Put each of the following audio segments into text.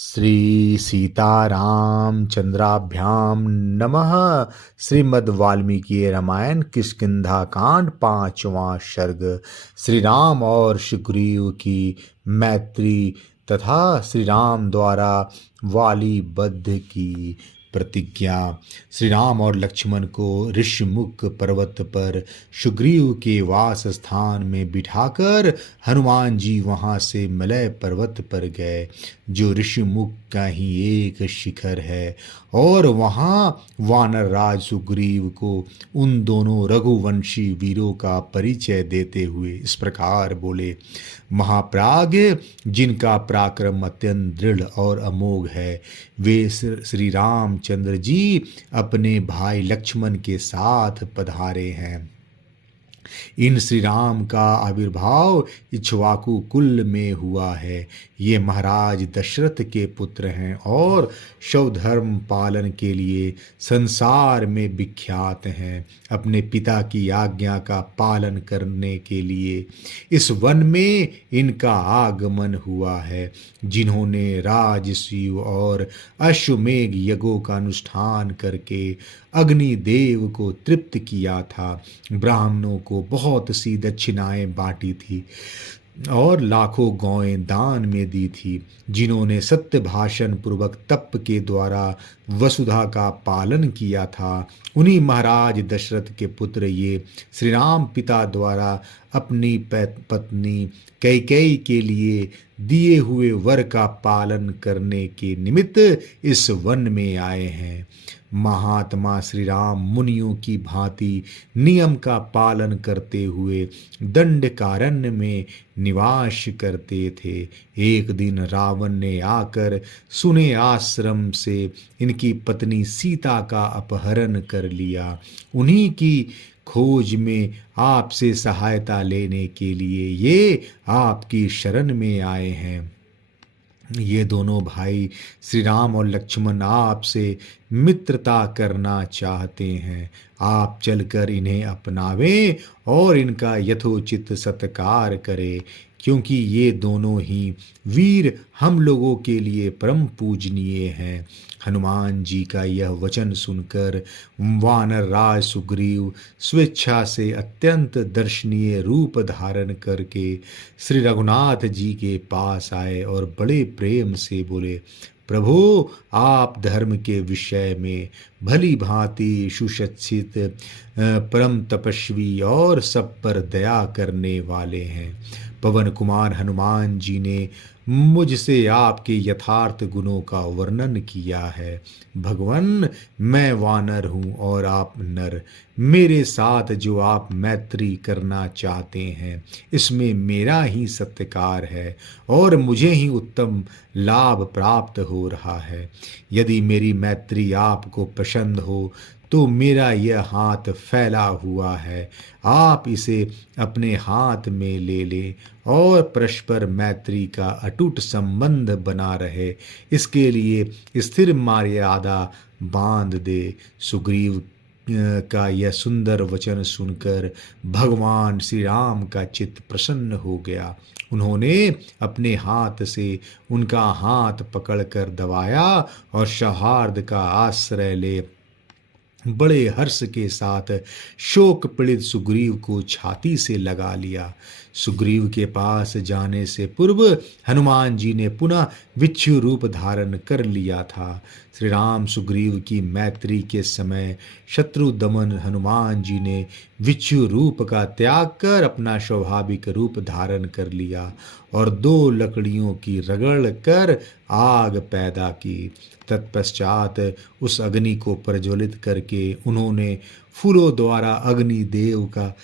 श्री सीतारामचंद्राभ्याम नमः। श्रीमद् वाल्मीकि रामायण किष्किंधा कांड पांचवा सर्ग। श्री राम और सुग्रीव की मैत्री तथा श्री राम द्वारा वाली बद्ध की प्रतिज्ञा। श्री राम और लक्ष्मण को ऋषिमुख पर्वत पर सुग्रीव के वास स्थान में बिठाकर हनुमान जी वहां से मलय पर्वत पर गए, जो ऋषिमुख का ही एक शिखर है। और वहां वानर राज सुग्रीव को उन दोनों रघुवंशी वीरों का परिचय देते हुए इस प्रकार बोले। महाप्राज्ञ, जिनका पराक्रम अत्यंत दृढ़ और अमोघ है, वे श्री रामचंद्र जी अपने भाई लक्ष्मण के साथ पधारे हैं। इन श्री राम का आविर्भाव इक्ष्वाकु कुल में हुआ है। ये महाराज दशरथ के पुत्र हैं और स्वधर्म पालन के लिए संसार में विख्यात हैं। अपने पिता की आज्ञा का पालन करने के लिए इस वन में इनका आगमन हुआ है। जिन्होंने राजसूय और अश्वमेघ यज्ञों का अनुष्ठान करके अग्निदेव को तृप्त किया था, ब्राह्मणों को बहुत सी दक्षिणाएं बांटी थी और लाखों गौएं दान में दी थी। जिन्होंने सत्य भाषण पूर्वक तप के द्वारा वसुधा का पालन किया था, उन्हीं महाराज दशरथ के पुत्र ये श्री राम पिता द्वारा अपनी पत्नी कैकेयी के लिए दिए हुए वर का पालन करने के निमित्त इस वन में आए हैं। महात्मा श्री राम मुनियों की भांति नियम का पालन करते हुए दंडकारण्य में निवास करते थे। एक दिन रावण ने आकर सुने आश्रम से इनकी पत्नी सीता का अपहरण कर लिया। उन्हीं की खोज में आपसे सहायता लेने के लिए ये आपकी शरण में आए हैं। ये दोनों भाई श्री राम और लक्ष्मण आपसे मित्रता करना चाहते हैं। आप चलकर इन्हें अपनावें और इनका यथोचित सत्कार करें, क्योंकि ये दोनों ही वीर हम लोगों के लिए परम पूजनीय हैं। हनुमान जी का यह वचन सुनकर वानर राज सुग्रीव स्वेच्छा से अत्यंत दर्शनीय रूप धारण करके श्री रघुनाथ जी के पास आए और बड़े प्रेम से बोले, प्रभु, आप धर्म के विषय में भली भांति सुशिक्षित, परम तपस्वी और सब पर दया करने वाले हैं। पवन कुमार हनुमान जी ने मुझसे आपके यथार्थ गुणों का वर्णन किया है। भगवान, मैं वानर हूँ और आप नर। मेरे साथ जो आप मैत्री करना चाहते हैं, इसमें मेरा ही सत्कार है और मुझे ही उत्तम लाभ प्राप्त हो रहा है। यदि मेरी मैत्री आपको पसंद हो तो मेरा यह हाथ फैला हुआ है, आप इसे अपने हाथ में ले लें और परस्पर मैत्री का अटूट संबंध बना रहे, इसके लिए स्थिर मर्यादा बांध दे। सुग्रीव का यह सुंदर वचन सुनकर भगवान श्री राम का चित्त प्रसन्न हो गया। उन्होंने अपने हाथ से उनका हाथ पकड़कर दबाया और सौहार्द का आश्रय ले बड़े हर्ष के साथ शोक पीड़ित सुग्रीव को छाती से लगा लिया। सुग्रीव के पास जाने से पूर्व हनुमान जी ने पुनः विच्छु रूप धारण कर लिया था। श्री राम सुग्रीव की मैत्री के समय शत्रु दमन हनुमान जी ने विच्छु रूप का त्याग कर अपना स्वाभाविक रूप धारण कर लिया और दो लकड़ियों की रगड़ कर आग पैदा की। तत्पश्चात उस अग्नि को प्रज्वलित करके उन्होंने फूलों द्वारा अग्नि देव का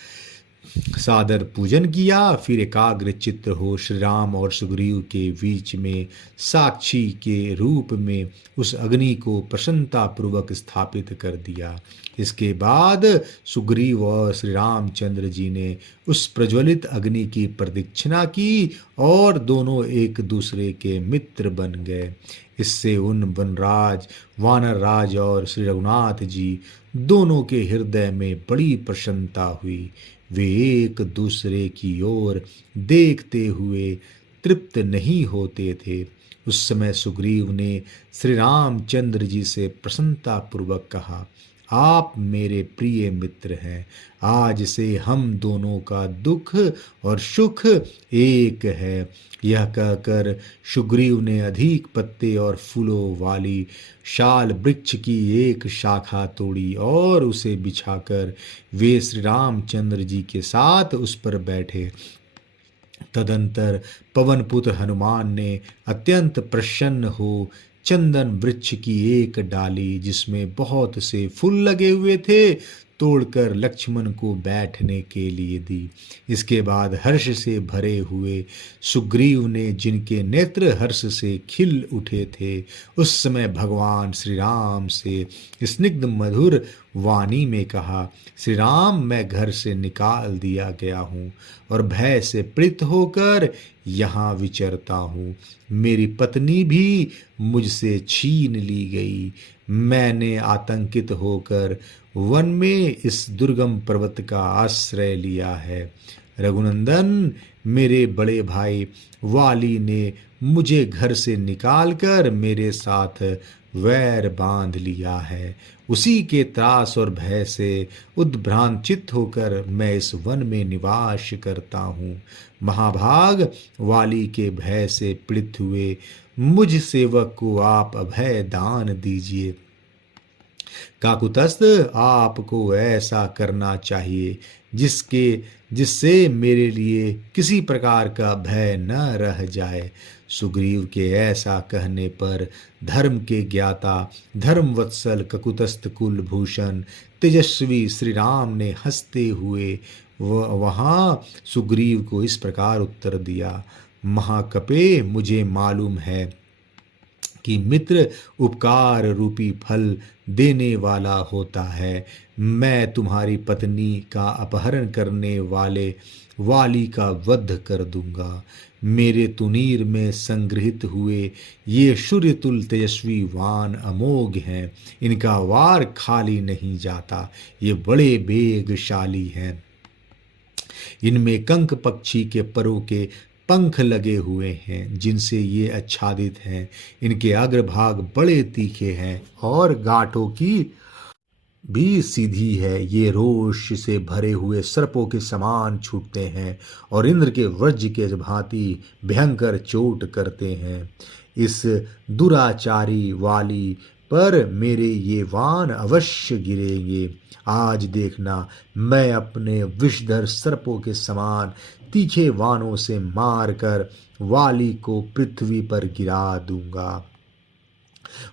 सादर पूजन किया। फिर एकाग्र चित्त हो श्री राम और सुग्रीव के बीच में साक्षी के रूप में उस अग्नि को प्रसन्नता पूर्वक स्थापित कर दिया। इसके बाद सुग्रीव और श्री रामचंद्र जी ने उस प्रज्वलित अग्नि की प्रदक्षिणा की और दोनों एक दूसरे के मित्र बन गए। इससे उन वनराज, वानर राज और श्री रघुनाथ जी दोनों के हृदय में बड़ी प्रसन्नता हुई। वे एक दूसरे की ओर देखते हुए तृप्त नहीं होते थे। उस समय सुग्रीव ने श्री रामचंद्र जी से प्रसन्नतापूर्वक कहा, आप मेरे प्रिय मित्र हैं। आज से हम दोनों का दुख और सुख एक है। यह कहकर सुग्रीव ने अधिक पत्ते और फूलों वाली शाल वृक्ष की एक शाखा तोड़ी और उसे बिछाकर वे श्री रामचंद्र जी के साथ उस पर बैठे। तदंतर पवनपुत्र हनुमान ने अत्यंत प्रसन्न हो चंदन वृक्ष की एक डाली जिसमें बहुत से फूल लगे हुए थे तोड़कर लक्ष्मण को बैठने के लिए दी। इसके बाद हर्ष से भरे हुए सुग्रीव ने, जिनके नेत्र हर्ष से खिल उठे थे, उस समय भगवान श्री राम से स्निग्ध मधुर वाणी में कहा, श्री राम, मैं घर से निकाल दिया गया हूँ और भय से पीड़ित होकर यहाँ विचरता हूँ। मेरी पत्नी भी मुझसे छीन ली गई। मैंने आतंकित होकर वन में इस दुर्गम पर्वत का आश्रय लिया है। रघुनंदन, मेरे बड़े भाई वाली ने मुझे घर से निकालकर मेरे साथ वैर बांध लिया है। उसी के त्रास और भय से उद्भ्रांचित होकर मैं इस वन में निवास करता हूँ। महाभाग वाली के भय से पीड़ित हुए मुझ सेवक को आप अभय दान दीजिए। काकुतस्थ, आपको ऐसा करना चाहिए जिससे मेरे लिए किसी प्रकार का भय न रह जाए। सुग्रीव के ऐसा कहने पर धर्म के ज्ञाता, धर्मवत्सल, ककुतस्थ कुलभूषण, तेजस्वी श्री राम ने हंसते हुए वहाँ सुग्रीव को इस प्रकार उत्तर दिया, महाकपे, मुझे मालूम है कि मित्र उपकार रूपी फल देने वाला होता है। मैं तुम्हारी पत्नी का अपहरण करने वाले वाली का वध कर दूंगा। मेरे तुनीर में संग्रहित हुए ये सूर्यतुल तेजस्वी वान अमोघ हैं। इनका वार खाली नहीं जाता। ये बड़े वेगशाली हैं। इनमें कंक पक्षी के परों के पंख लगे हुए हैं जिनसे ये आच्छादित हैं। इनके अग्रभाग बड़े तीखे हैं और गांठों की भी सीधी है। ये रोष से भरे हुए सर्पों के समान छूटते हैं और इंद्र के वज्र के भांति भयंकर चोट करते हैं। इस दुराचारी वाली पर मेरे ये वान अवश्य गिरेंगे। आज देखना, मैं अपने विषधर सर्पों के समान तीखे वानों से मारकर वाली को पृथ्वी पर गिरा दूंगा।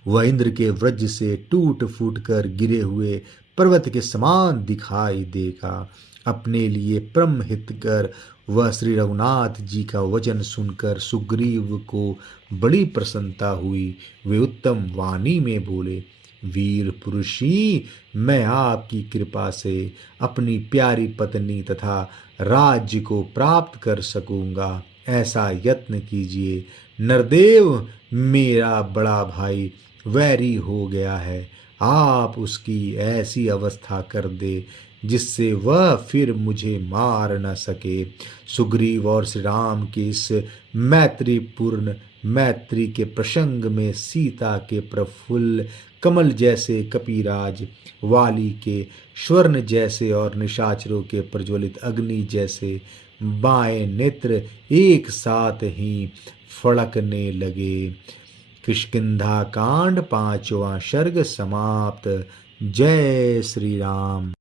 वह इंद्र के वज्र से टूट फूट कर गिरे हुए पर्वत के समान दिखाई देगा। अपने लिए परम हितकर वह श्री रघुनाथ जी का वचन सुनकर सुग्रीव को बड़ी प्रसन्नता हुई। वे उत्तम वाणी में बोले, वीर पुरुषी, मैं आपकी कृपा से अपनी प्यारी पत्नी तथा राज्य को प्राप्त कर सकूंगा। ऐसा यत्न कीजिए। नरदेव, मेरा बड़ा भाई वैरी हो गया है। आप उसकी ऐसी अवस्था कर दे जिससे वह फिर मुझे मार न सके। सुग्रीव और श्री राम की इस मैत्रीपूर्ण मैत्री के प्रसंग में सीता के प्रफुल्ल कमल जैसे कपिराज, वाली के स्वर्ण जैसे और निशाचरों के प्रज्वलित अग्नि जैसे बाएं नेत्र एक साथ ही फड़कने लगे। किष्किंधा कांड 5वां सर्ग समाप्त। जय श्री राम।